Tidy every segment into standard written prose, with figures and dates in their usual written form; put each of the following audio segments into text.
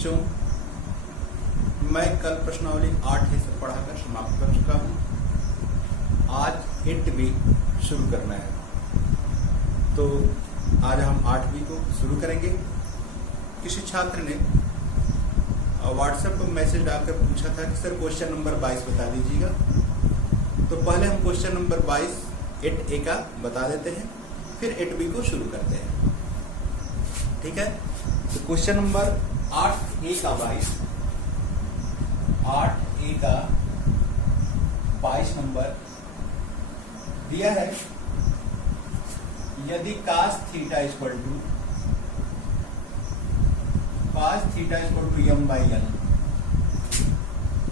बच्चों, मैं कल प्रश्नावली 8 से पढ़ाकर समाप्त कर चुका हूँ। आज 8B शुरू करना है, तो आज हम 8B को शुरू करेंगे। किसी छात्र ने व्हाट्सएप पर मैसेज डालकर पूछा था कि सर क्वेश्चन नंबर 22 बता दीजिएगा। तो पहले हम क्वेश्चन नंबर 22 8A का बता देते हैं, फिर 8B को शुरू करते हैं। ठीक है, तो क्वेश्चन नंबर 8A का 22 नंबर दिया है। यदि cos theta equal to m by n,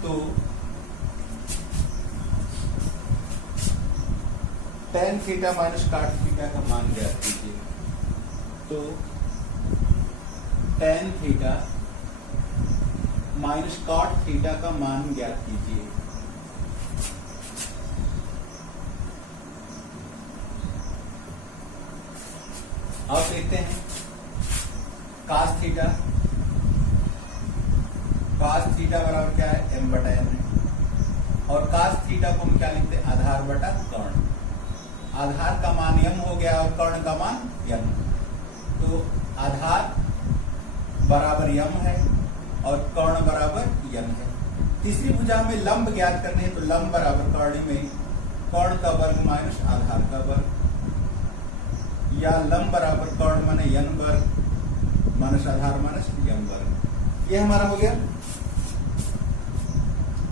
तो tan theta minus cot theta का मान ज्ञात कीजिए। तो tan theta minus cot theta का मान ज्ञात कीजिए। अब देखते हैं cos थीटा बराबर क्या है, m बटा n है। और cos थीटा को हम क्या लिखते हैं, आधार बटा कर्ण। आधार का मान m हो गया और कर्ण का मान n। तो आधार बराबर m है और कर्ण बराबर n है। तीसरी भुजा में लंब ज्ञात करने है, तो लंब बराबर कर्ण में कर्ण का वर्ग माइनस आधार का वर्ग, या लंब बराबर कर्ण माने n वर्ग माइनस आधार माइनस m वर्ग। ये हमारा हो गया।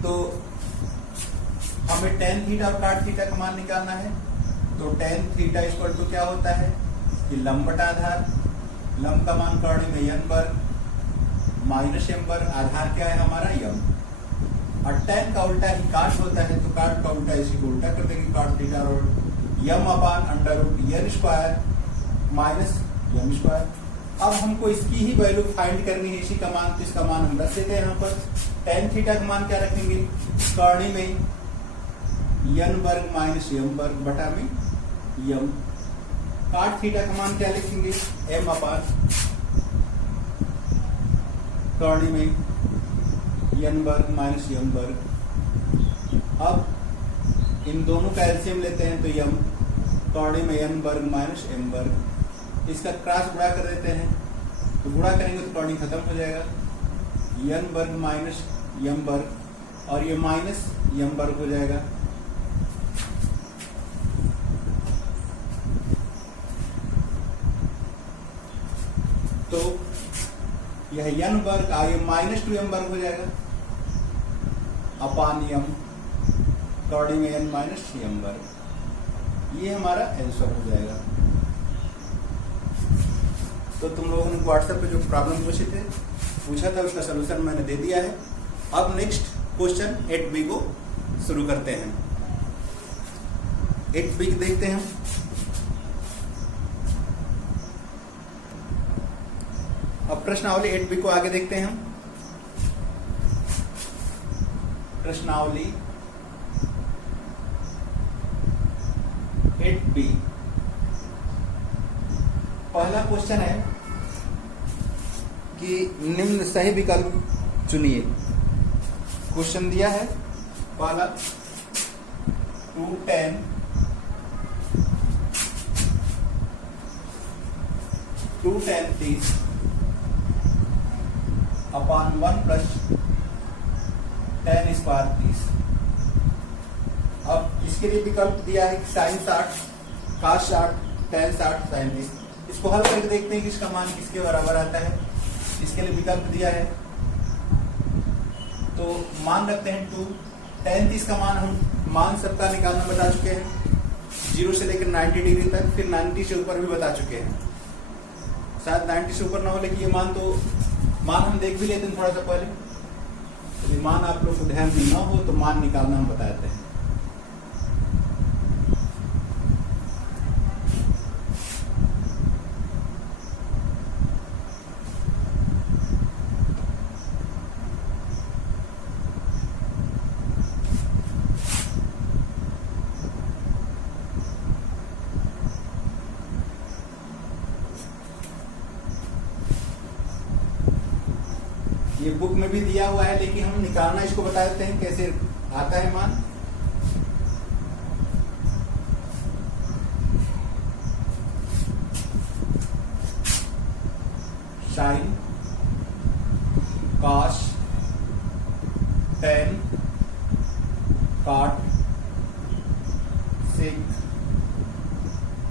तो हमें tan थीटा और cot थीटा का मान निकालना है। तो tan थीटा इक्वल टू क्या होता है कि लंब बटा आधार, लंब का मान कर्ण में n वर्ग माइनस m वर्ग, आधार क्या है हमारा m। और tan का उल्टा ही cot होता है, तो cot का उल्टा इसी को उल्टा कर देंगे, cot थीटा और m upon under root n square minus m square. अब हमको इसकी ही वैल्यू फाइंड करनी है, इसी का मान, तो इसका मान हम रख देते हैं यहाँ पर। tan थीटा का मान क्या रखेंगे, कर्ण में n वर्ग माइनस m वर्ग बटा में m। cot थीटा का मान क्या लिखेंगे, m अपान कर्ण में n वर्ग माइनस m वर्ग। अब इन दोनों का एलसीएम लेते हैं, तो m कर्ण में n वर्ग माइनस m वर्ग। इसका क्रॉस गुणा कर देते हैं, तो गुणा करेंगे तो कर्ण खत्म हो जाएगा, n वर्ग माइनस m वर्ग, और ये माइनस m वर्ग हो जाएगा। तो यह n वर्ग आगे माइनस 2m वर्ग हो जाएगा अपान m कर्ण में n माइनस m वर्ग। ये हमारा आंसर हो जाएगा। तो तुम लोगों ने व्हाट्सएप पे जो प्रॉब्लम पूछा था उसका सलूशन मैंने दे दिया है। अब नेक्स्ट क्वेश्चन 8B को शुरू करते हैं। 8B देखते हैं। अब प्रश्नावली 8B को आगे देखते हैं। प्रश्नावली 8B पहला क्वेश्चन है कि निम्न सही विकल्प चुनिए। क्वेश्चन दिया है पहला 2tan 30 अपान 1 प्लस tan स्क्वायर 30। अब इसके लिए विकल्प दिया है sin 60, cos 60, tan 60, sin 30। इसको हल करके देखते हैं कि इसका मान किसके बराबर आता है। इसके लिए विकल्प दिया है, तो मान रखते हैं 2। tan 30 का मान सबका निकालना बता चुके हैं, 0 से लेकर 90 डिग्री तक, फिर 90 से ऊपर भी बता चुके हैं। शायद 90 से ऊपर ना हो, लेकिन ये मान हम देख भी लेते हैं थोड़ा सा पहले। यदि मान आप लोग को ध्यान में ना हो तो मान निकालना हम बताते हैं। ये बुक में भी दिया हुआ है, लेकिन हम निकालना इसको बता देते हैं कैसे आता है मान। साइन, कॉस, टेन, कॉट, सेक,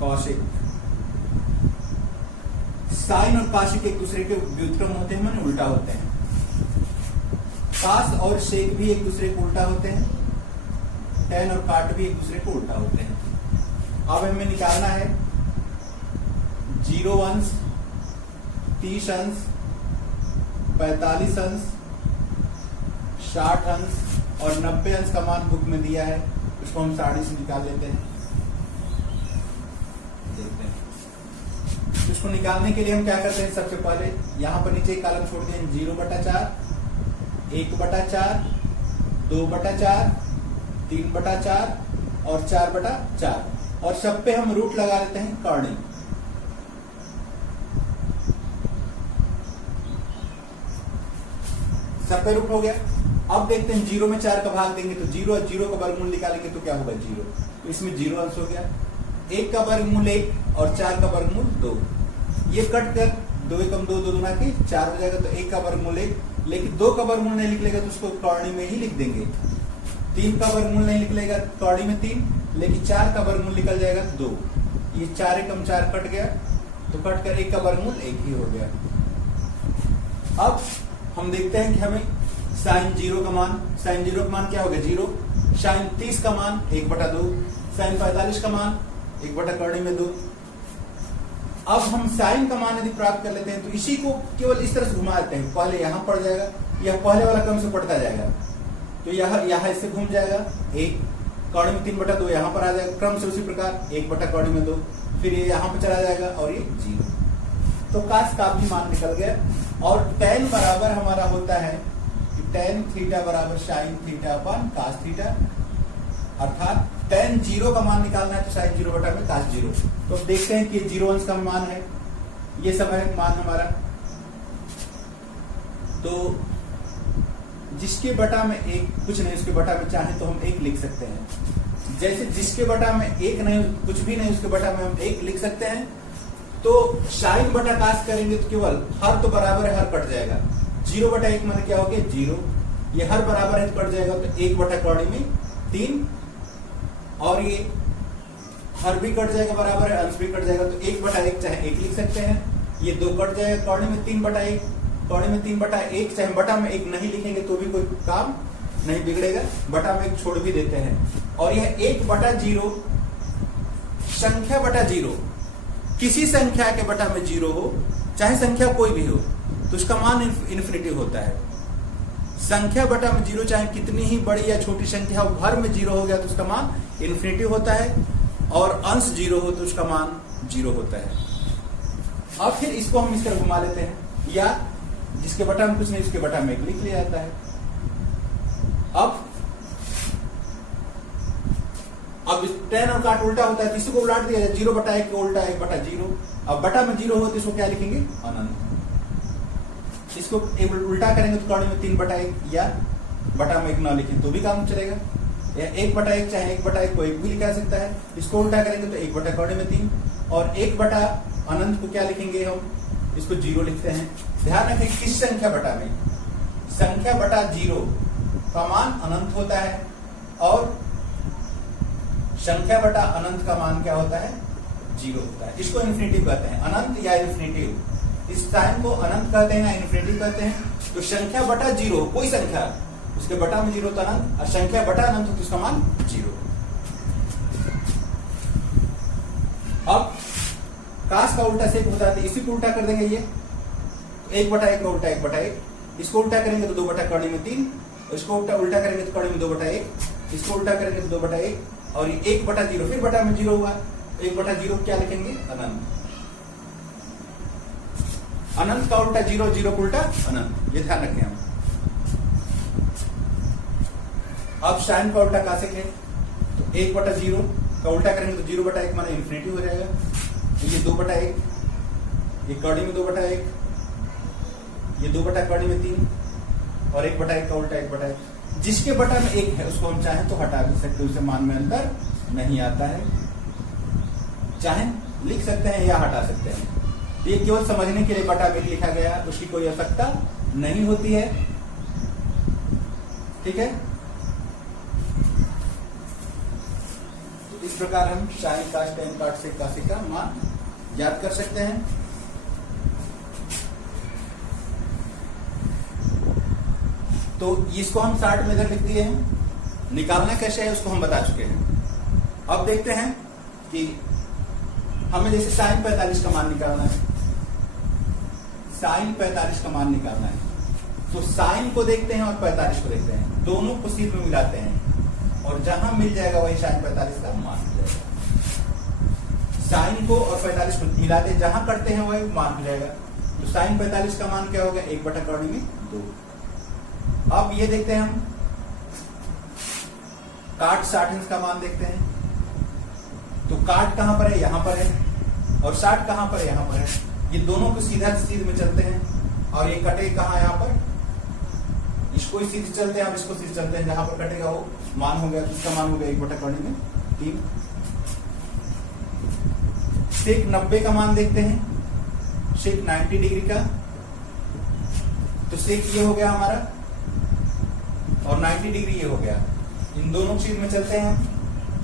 कॉशिक। साइन और कॉशिक एक दूसरे के व्युत्क्रम होते हैं, माने उल्टा होते हैं। कॉस और सेक भी एक दूसरे को उल्टा होते हैं, टेन और कॉट भी एक दूसरे को उल्टा होते हैं। अब हमें निकालना है 0 अंश, 30 अंश, 45 अंश, 60 अंश और 90 अंश का मान बुक में दिया है। उसको हम 60 से निकाल लेते हैं। देखते हैं इसको निकालने के लिए हम क्या करते हैं, सबसे पहले यहां पर नीचे एक कॉलम छोड़ दें, 0/4, 1/4, 2/4, 3/4 और 4/4 और सब पे हम रूट लगा लेते हैं कर्णिक। सब पे रूट हो गया। अब देखते हैं 0 में 4 का भाग देंगे तो 0 और 0 का वर्गमूल निकालेंगे तो क्या होगा 0। तो इसमें 0 अंश हो गया। 1 का वर्गमूल 1 और 4 का वर्गमूल 2। ये कट कर 2 एकम 2, 2 दूना के 4 हो जाएगा। तो 1 का वर्गमूल 1, लेकिन 2 का वर्गमूल नहीं निकलेगा तो उसको कौड़ी में ही लिख देंगे। 3 का वर्गमूल नहीं निकलेगा कौड़ी में 3, लेकिन 4 का वर्गमूल निकल जाएगा 2। ये 4 एकम 4 कट गया तो कट कर 1 का वर्गमूल 1 ही हो गया। अब हम देखते हैं कि हमें साइन 0 का मान, साइन 0 का मान क्या होगा 0, साइन 30 का मान 1/2, साइन 45 का मान 1/2 में 2। अब हम साइन का मान यदि प्राप्त कर लेते हैं तो इसी को केवल इस तरह से घुमा देते हैं। पहले यहां पड़ जाएगा, यह पहले वाला क्रम से पड़ता जाएगा तो यह इससे घूम जाएगा 1 कौड़ी में 3/2 यहां पर आ जाएगा क्रम से। उसी प्रकार 1/2 में 2, फिर ये यहां पर चला जाएगा और ये 0। तो काश का भी मान निकल गया। और tan बराबर हमारा होता है कि tan थीटा बराबर साइन थीटा अपन कास थीटा, अर्थात tan 0 का मान निकालना है तो साइन 0 बटा में कास 0। तो अब देखते हैं कि 0 अंश का मान है, ये सब है मान हमारा। तो जिसके बटा में 1 कुछ नहीं, उसके बटा में चाहे तो हम 1 लिख सकते हैं। जैसे जिसके बटा में 1 नहीं कुछ भी नहीं, उसके बटा में हम 1 लिख सकते हैं। तो साइन बटा कास करेंगे तो केवल हर तो बराबर है, हर कट जाएगा। 0/1 माने क्या हो गया 0, ये हर बराबर है तो कट जाएगा तो 1/कौड़ी में 3 और ये हर भी कट जाएगा बराबर है, अंश भी कट जाएगा तो 1/1 चाहे 1 लिख सकते हैं। ये 2 कट जाएगा कौड़ी में 3/1, कौड़ी में 3/1 चाहे बटा में 1 नहीं लिखेंगे तो भी कोई काम नहीं बिगड़ेगा, बटा में 1 छोड़ भी देते हैं। और यह 1/0 संख्या बटा 0, किसी संख्या के बटा में 0 हो, चाहे संख्या कोई भी हो तो उसका मान इन्फिनिटी होता है। संख्या बटा में 0 चाहे कितनी ही बड़ी या छोटी संख्या हो, हर में 0 हो गया तो उसका मान इन्फिनिटी होता है। और अंश 0 हो तो उसका मान 0 होता है। अब फिर इसको हम इस तरह घुमा लेते हैं, या जिसके बटा में कुछ नहीं उसके बटा में 1 लिख लिया जाता है। अब tan और काट उल्टा होता है तो इसको उलट दिया जाए, 0/1 को उल्टा 1/0। अब बटा में 0 हो तो इसको क्या लिखेंगे अनंत। इसको उल्टा करेंगे तो कौड़ी में 3/1 या बटा में 1 ना लिखें तो भी काम चलेगा। या 1/1 चाहे 1/1 को 1 भी लिखा सकता है। इसको उल्टा करेंगे तो 1/कौड़ी में 3 और 1/ अनंत को क्या लिखेंगे हम, इसको 0 लिखते हैं। ध्यान रखें किस संख्या बटा में, संख्या बटा 0 का मान अनंत होता है और संख्या बटा अनंत का मान क्या होता है 0 होता है। इसको इन्फिनिटिव कहते हैं, अनंत या इन्फिनिटिव। इस साइन को अनंत कहते हैं या इन्फिनिटिव कहते हैं। तो संख्या बटा 0 कोई संख्या उसके बटा में 0 तो अनंत, और संख्या बटा अनंत तो उसका मान 0। अब कास का उल्टा सेक होता है, इसी को उल्टा कर देंगे। ये 1/1 का उल्टा 1/1, इसको उल्टा करेंगे तो 2/कौड़ी में 3, इसको उल्टा करेंगे तो कौड़ी में 2/1, इसको उल्टा करेंगे तो 2/1 और ये 1/0 फिर बटा में 0 हुआ। 1/0 क्या लिखेंगे अनंत। अनंत का उल्टा 0, 0 का उल्टा अनंत, ये ध्यान रखें हम। अब साइन का उल्टा कासे के तो 1/0 का उल्टा करेंगे तो 0/1 माने इन्फिनिटी हो जाएगा। ये 2/1, ये कौड़ी में 2/1, ये 2/कौड़ी में 3 और 1/1 का उल्टा 1/1, जिसके बटा में 1 है उसको हम चाहें तो हटा भी सकते हैं, उससे मान में अंतर नहीं आता है। चाहें लिख सकते हैं या हटा सकते हैं, ये केवल समझने के लिए बटा में लिखा गया, उसकी कोई आवश्यकता नहीं होती है। ठीक है, तो इस प्रकार हम साइन काट टेन काट से काशी का मान याद कर सकते हैं। तो इसको हम 60 में इधर लिख दिए हैं, निकालना कैसे है उसको हम बता चुके हैं। अब देखते हैं कि हमें जैसे साइन 45 का मान निकालना है, साइन 45 का मान निकालना है, तो साइन को देखते हैं और 45 को देखते हैं, दोनों को सीध में मिलाते हैं और जहां मिल जाएगा वही साइन 45 का मान मिल जाएगा। साइन को और 45 को मिलाते जहां करते हैं वही मान मिल जाएगा। तो साइन 45 का मान क्या होगा, 1/2। अब ये देखते हैं हम काट 60 का मान देखते हैं, तो काट कहां पर है, यहां पर है, और 60 कहां पर है, यहां पर है। ये दोनों को सीधा सीध में चलते हैं और ये कटे कहां, यहां पर, इसको ही सीधे चलते हैं, अब इसको सीधे चलते हैं, जहां पर कटेगा वो मान हो गया, तो इसका मान हो गया 1/3। सेक 90 का मान देखते हैं, सेक 90 डिग्री का, तो सेक ये हो गया हमारा और 90 डिग्री ये हो गया। इन दोनों चीज में चलते हैं,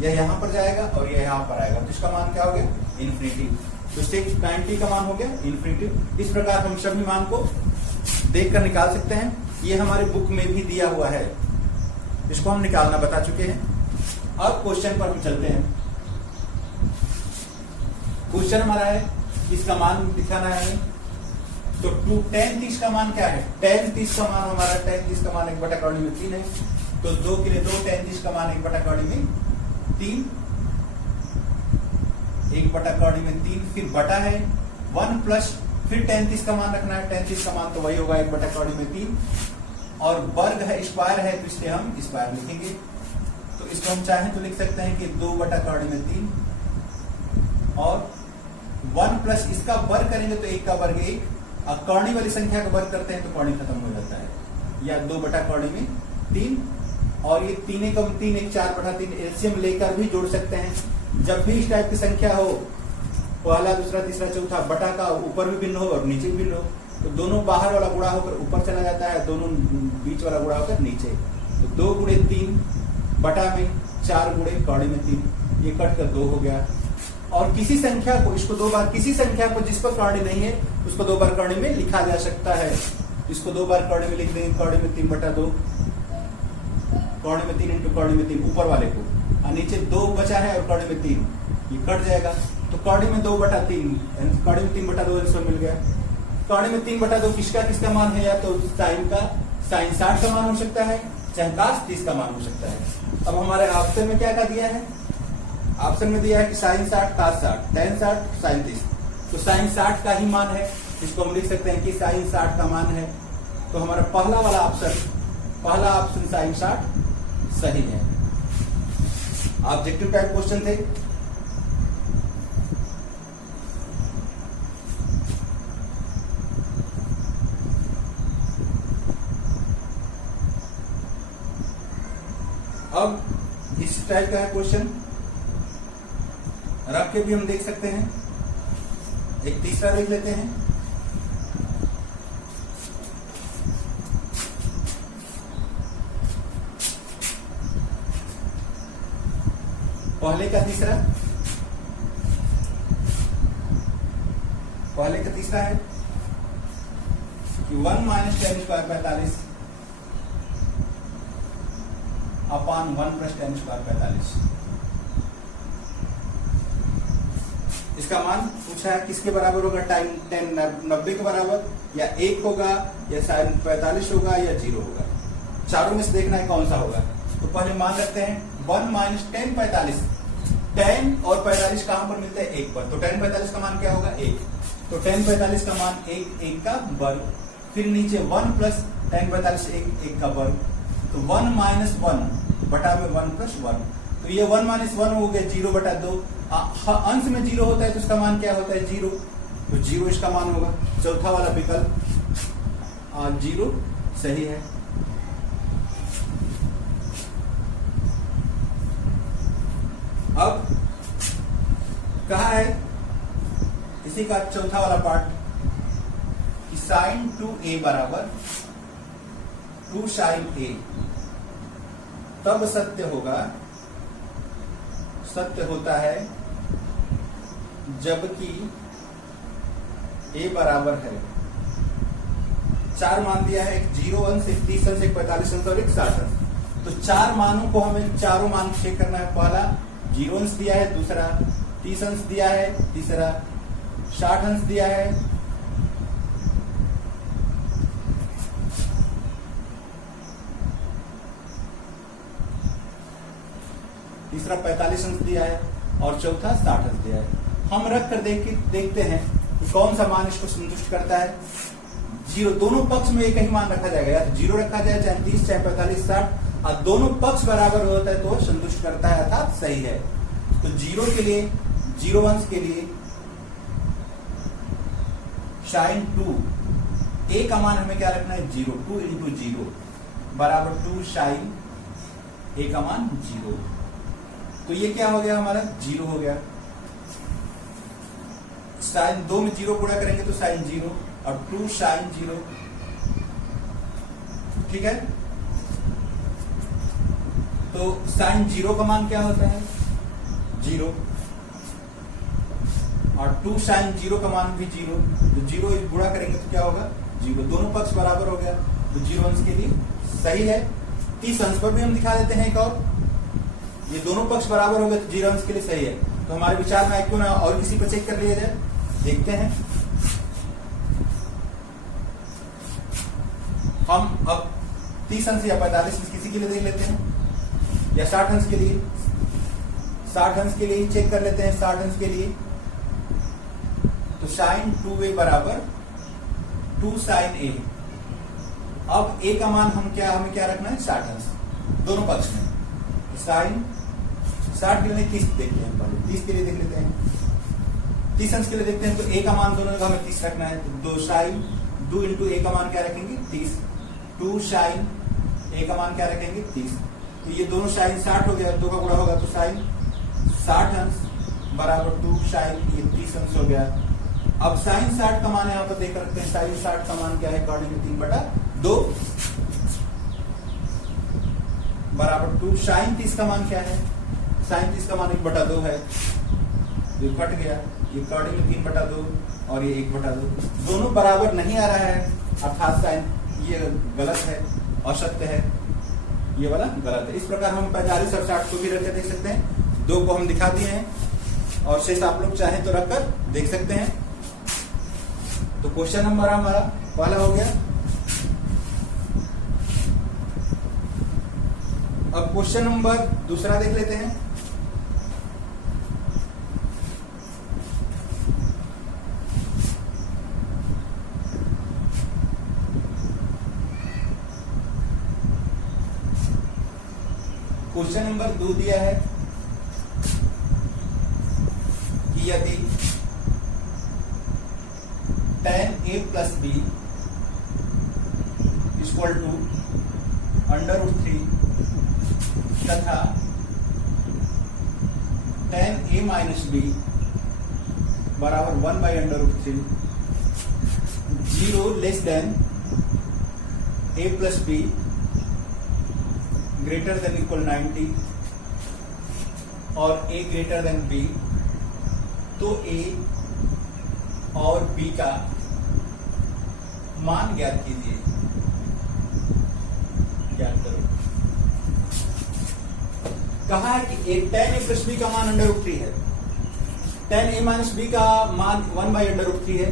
यह यहां पर जाएगा और यह यहां पर आएगा, तो इसका मान क्या हो गया, इन्फिनिटी। तो सेक 90 का मान हो गया इन्फिनिटी। इस प्रकार हम सभी मान को देखकर निकाल सकते हैं, ये हमारे बुक में भी दिया हुआ है, इसको हम निकालना बता चुके हैं। अब क्वेश्चन पर हम चलते हैं। क्वेश्चन हमारा है, इसका मान दिखाना है, तो 10 30 का मान क्या है, 10 30 का मान हमारा 10 30 का मान 1/3 है, तो 2 के लिए 2, 10 30 का मान 1/3, 1/3, फिर बटा है 1 प्लस, फिर 10 30 का मान रखना है, 10 30 का मान तो वही होगा 1/3, और वर्ग है, स्क्वायर है, तो इसलिए हम स्क्वायर लिखेंगे। तो इसको हम चाहें तो लिख सकते हैं कि 2/3 और 1 प्लस इसका वर्ग करेंगे तो 1 का वर्ग 1, और कौड़ी वाली संख्या का वर्ग करते हैं तो कौड़ी खत्म हो जाता है, या 2/3, और ये 3 एकम 3 1 4/3 एलसीएम लेकर भी जोड़ सकते हैं। जब भी इस टाइप की संख्या हो, पहला दूसरा तीसरा चौथा, बटा का ऊपर भी भिन्न हो और नीचे भी भिन्न हो, तो दोनों बाहर वाला गुणा होकर ऊपर चला जाता है, दोनों बीच वाला गुणा होकर नीचे। तो 2 गुणे 3 बटा में 4 गुणे कौड़ी में 3, ये कट कर 2 हो गया। और किसी संख्या को, इसको 2 बार, किसी संख्या को जिस पर कौड़ी नहीं है उसको 2 बार कौड़ी में लिखा जा सकता है। इसको 2 बार कौड़ी में लिख देंगे, कौड़ी में 3/2, कौड़ी में 3 इंटू कौड़ी में 3 ऊपर वाले को, और नीचे 2 बचा है और कौड़ी में 3, ये कट जाएगा। तो कौड़ी में 2/3, कौड़ी में 3/2 आंसर मिल गया। कौड़ी में 3/2 किसका किसका मान है, या तो साइन का, साइन 60 का मान हो सकता है, चाहे काश 30 का मान हो सकता है। अब हमारे ऑप्शन में क्या दिया है, ऑप्शन में दिया है कि साइन 60 काश 60, tan 60 साइन 30, तो साइन 60 का ही मान है, इसको हम लिख सकते हैं कि साइन 60 का मान है। तो हमारा पहला वाला ऑप्शन, पहला ऑप्शन साइन 60 सही है। ऑब्जेक्टिव टाइप क्वेश्चन थे। अब इस टाइप का है क्वेश्चन, रख के भी हम देख सकते हैं। एक तीसरा देख लेते हैं। पहले का तीसरा, पहले का तीसरा है कि 1 - 10² 45 अपान 1 + 10² 45। इसका मान पूछा है किसके बराबर होगा, टाइम 10 90 के बराबर, या 1 होगा, या साइन 45 होगा, या 0 होगा। चारों में से देखना है कौन सा होगा। तो पहले मान रखते हैं 1 - 10 45, 10 और 45 कहां पर मिलते हैं, 1 पर, तो 10 45 का मान क्या होगा, 1, तो 10 45 का मान 1 का वर्ग, फिर नीचे 1 + 10 45 1 का वर्ग, तो 1 - 1 बटा में 1 + 1, तो ये 1 - 1 हो गया 0/2। अंश में 0 होता है तो इसका मान क्या होता है, 0, तो 0 इसका मान होगा। चौथा वाला विकल्प 0 सही है। अब कहा है इसी का चौथा वाला पार्ट कि साइन 2a बराबर 2 साइन a तब सत्य होता है जबकि a बराबर है, 4 मान दिया है, एक 0 अंश, एक 30 अंश, एक 45 अंश और एक 60 अंश। तो 4 मानों को हमें चारों मान चेक करना है। पहला 0 अंश दिया है, दूसरा 30 अंश दिया है, तीसरा 60 अंश दिया है, तीसरा 45 अंश दिया है और चौथा 60 अंश दिया है। हम रख कर देखते हैं कि कौन सा मान इसको संतुष्ट करता है। 0 दोनों पक्ष में एक ही मान रखा जाएगा, या तो 0 रखा जाए, चाहे 30 चाहे 45 60, और दोनों पक्ष बराबर होता है तो संतुष्ट करता है, अर्थात सही है। तो 0 के लिए, 0 अंश के लिए साइन 2 a का मान हमें क्या रखना है 0, 2 इंटू 0 बराबर 2 साइन a का मान 0। तो ये क्या हो गया हमारा 0 हो गया। साइन 2 में 0 गुणा करेंगे तो साइन 0 और 2 साइन 0, ठीक है। तो साइन 0 का मान क्या होता है 0 और 2 साइन 0 का मान भी 0। तो 0 गुणा करेंगे तो क्या होगा 0, दोनों पक्ष बराबर हो गया। तो 0 अंश के लिए सही है। 30 अंश पर भी हम दिखा देते हैं एक और, ये दोनों पक्ष बराबर हो गए तो 0 अंश के लिए सही है। तो हमारे विचार में क्यों ना और किसी पर चेक कर लिया जाए, देखते हैं। हम अब 30 अंश या 45 अंश किसी के लिए देख लेते हैं, या 60 अंश के लिए, 60 अंश के लिए चेक कर लेते हैं। 60 अंश के लिए तो साइन 2a बराबर 2 साइन a। अब a का मान हमें क्या रखना है 60 अंश दोनों पक्ष में। साइन 60 के लिए 30 देखते हैं, पहले 30 के लिए देख लेते हैं। 30 अंश के लिए देखते हैं तो a का मान दोनों का हमें 30 रखना है। तो 2 साइन 2 इंटू a का मान क्या रखेंगे 30, 2 साइन a का मान क्या रखेंगे 30। तो ये दोनों साइन 60 हो गया, 2 का गुणा होगा तो साइन 60 अंश बराबर 2 साइन, ये 30 अंश हो गया। अब साइन 60 का मान यहाँ पर देख रखते हैं। साइन 60 का मान क्या है अकॉर्डिंग 3/2 बराबर 2 साइन 30 का मान क्या है, साइन 30 का मान 1/2 है, ये कट गया, ये अकॉर्डिंग 3/2 और ये 1/2 दोनों बराबर नहीं आ रहा है, अर्थात साइन ये गलत है, असत्य है, ये वाला गलत है। इस प्रकार हम 45 और 60 को भी रख कर देख सकते हैं। 2 को हम दिखा दिए हैं और शेष आप लोग चाहें तो रखकर देख सकते हैं। तो क्वेश्चन नंबर हमारा पहला हो गया। अब क्वेश्चन नंबर दूसरा देख लेते हैं। क्वेश्चन नंबर 2 दिया है कि यदि tan a plus b equal to √3 तथा tan a माइनस b बराबर 1/√3, 0 less than a plus b greater than equal 90 और a ग्रेटर देन b, तो a और b का मान ज्ञात कीजिए। ज्ञात करो। कहा है कि tan a प्लस b का मान √3 है, tan a माइनस b का मान 1/√3 है।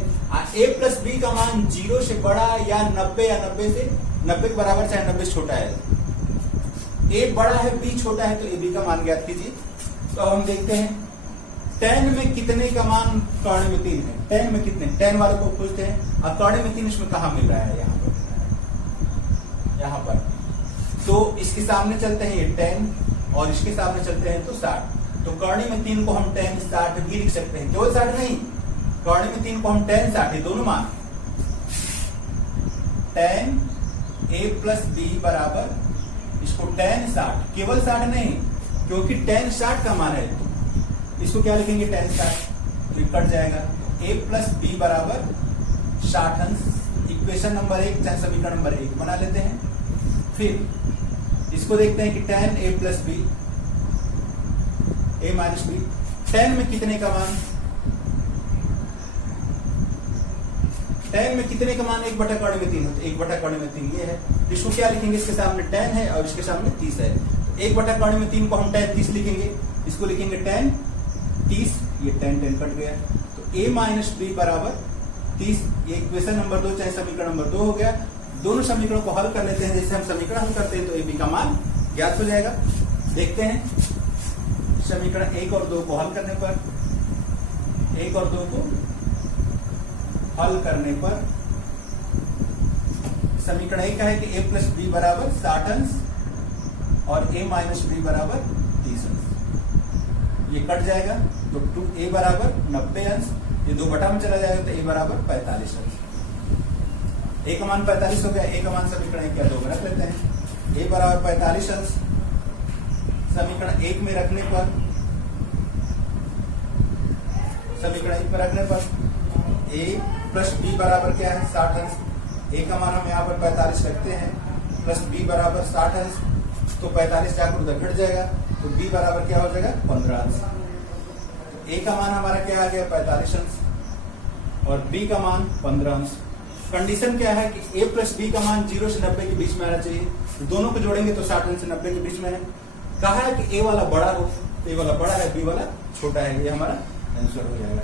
a प्लस b का मान 0 से बड़ा या 90 या 90 के बराबर चाहे 90 से छोटा है। a बड़ा है b छोटा है, तो a b का मान ज्ञात कीजिए। तो हम देखते हैं tan में कितने का मान कर्ण में 3 है, tan में कितने, tan वाले को पूछते हैं। और कर्ण में 3 इसमें कहां मिल रहा है, यहाँ पर। तो इसके सामने चलते हैं ये tan और इसके सामने चलते हैं तो 60। तो कर्ण में 3 को हम tan 60 भी लिख सकते हैं, केवल 60 नहीं, कर्ण में 3 को हम tan 60 दोनों मान। tan a प्लस b बराबर इसको tan 60, केवल 60 नहीं, क्योंकि tan 60 का मान है इसको क्या लिखेंगे, tan 60, तो ये कट जाएगा। a प्लस बी बराबर 60 अंश, इक्वेशन नंबर 1 चाहे समीकरण नंबर 1 बना लेते हैं। फिर इसको देखते हैं कि tan a plus b, a minus b, tan में कितने का मान, tan में कितने का मान 1/3 होता है, 1/3 ये है। इसको क्या लिखेंगे, इसके सामने tan है और इसके सामने 30 है, 1/3 को हम tan 30 लिखेंगे, इसको लिखेंगे tan 30, ये tan कट गया, तो a माइनस बी बराबर 30, ये इक्वेशन नंबर 2 चाहे समीकरण नंबर 2 हो गया। दोनों समीकरणों को हल कर लेते हैं, जैसे हम समीकरण हल करते हैं तो a b का मान ज्ञात हो जाएगा। देखते हैं समीकरण 1 और 2 को हल करने पर, 1 और 2 को हल करने पर समीकरण 1 का है कि a प्लस बी बराबर 60 अंश और a माइनस बी बराबर 30 अंश, ये कट जाएगा, तो 2a बराबर 90 अंश, ये 2 में चला जाएगा तो a बराबर 45 अंश। a का मान 45 हो गया, a का मान समीकरण 1 या 2 में रख लेते हैं। a बराबर 45 अंश समीकरण 1 में रखने पर, समीकरण 1 में रखने पर a प्लस b बराबर क्या है, 60 अंश, a का मान हम यहाँ पर 45 रखते हैं, प्लस b बराबर 60 अंश, तो 45 जाकर उधर घट जाएगा, तो b बराबर क्या हो जाएगा, 15 अंश। a का मान हमारा क्या आ गया, 45 अंश, और b का मान 15 अंश। कंडीशन क्या है कि a प्लस b का मान 0 से 90 के बीच में आना चाहिए, तो दोनों को जोड़ेंगे तो 60 अंश से 90 के बीच में है। कहा है कि a वाला बड़ा हो, तो a वाला बड़ा है, b वाला छोटा है, ये हमारा आंसर हो जाएगा।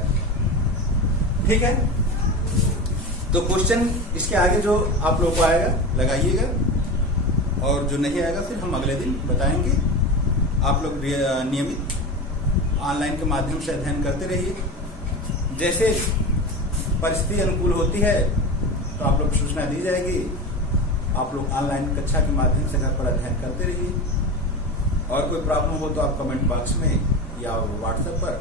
ठीक है, तो क्वेश्चन इसके आगे जो आप लोग को आएगा लगाइएगा, और जो नहीं आएगा फिर हम अगले दिन बताएंगे। आप लोग नियमित ऑनलाइन के माध्यम से अध्ययन करते रहिए, जैसे परिस्थिति अनुकूल होती है तो आप लोग सूचना दी जाएगी। आप लोग ऑनलाइन कक्षा के माध्यम से घर पर अध्ययन करते रहिए, और कोई प्रॉब्लम हो तो आप कमेंट बॉक्स में या व्हाट्सएप पर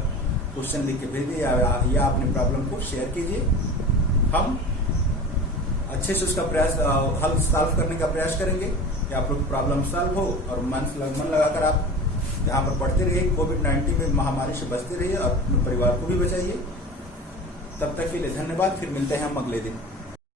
क्वेश्चन लिख के भेजिए, या अपने प्रॉब्लम को शेयर कीजिए। हम अच्छे से उसका प्रयास हल सॉल्व करने का प्रयास करेंगे कि आप लोग प्रॉब्लम सॉल्व हो, और मन लगाकर आप यहाँ पर पढ़ते रहिए। कोविड-19 में महामारी से बचते रहिए और अपने परिवार को भी बचाइए। तब तक के लिए धन्यवाद, फिर मिलते हैं हम अगले दिन।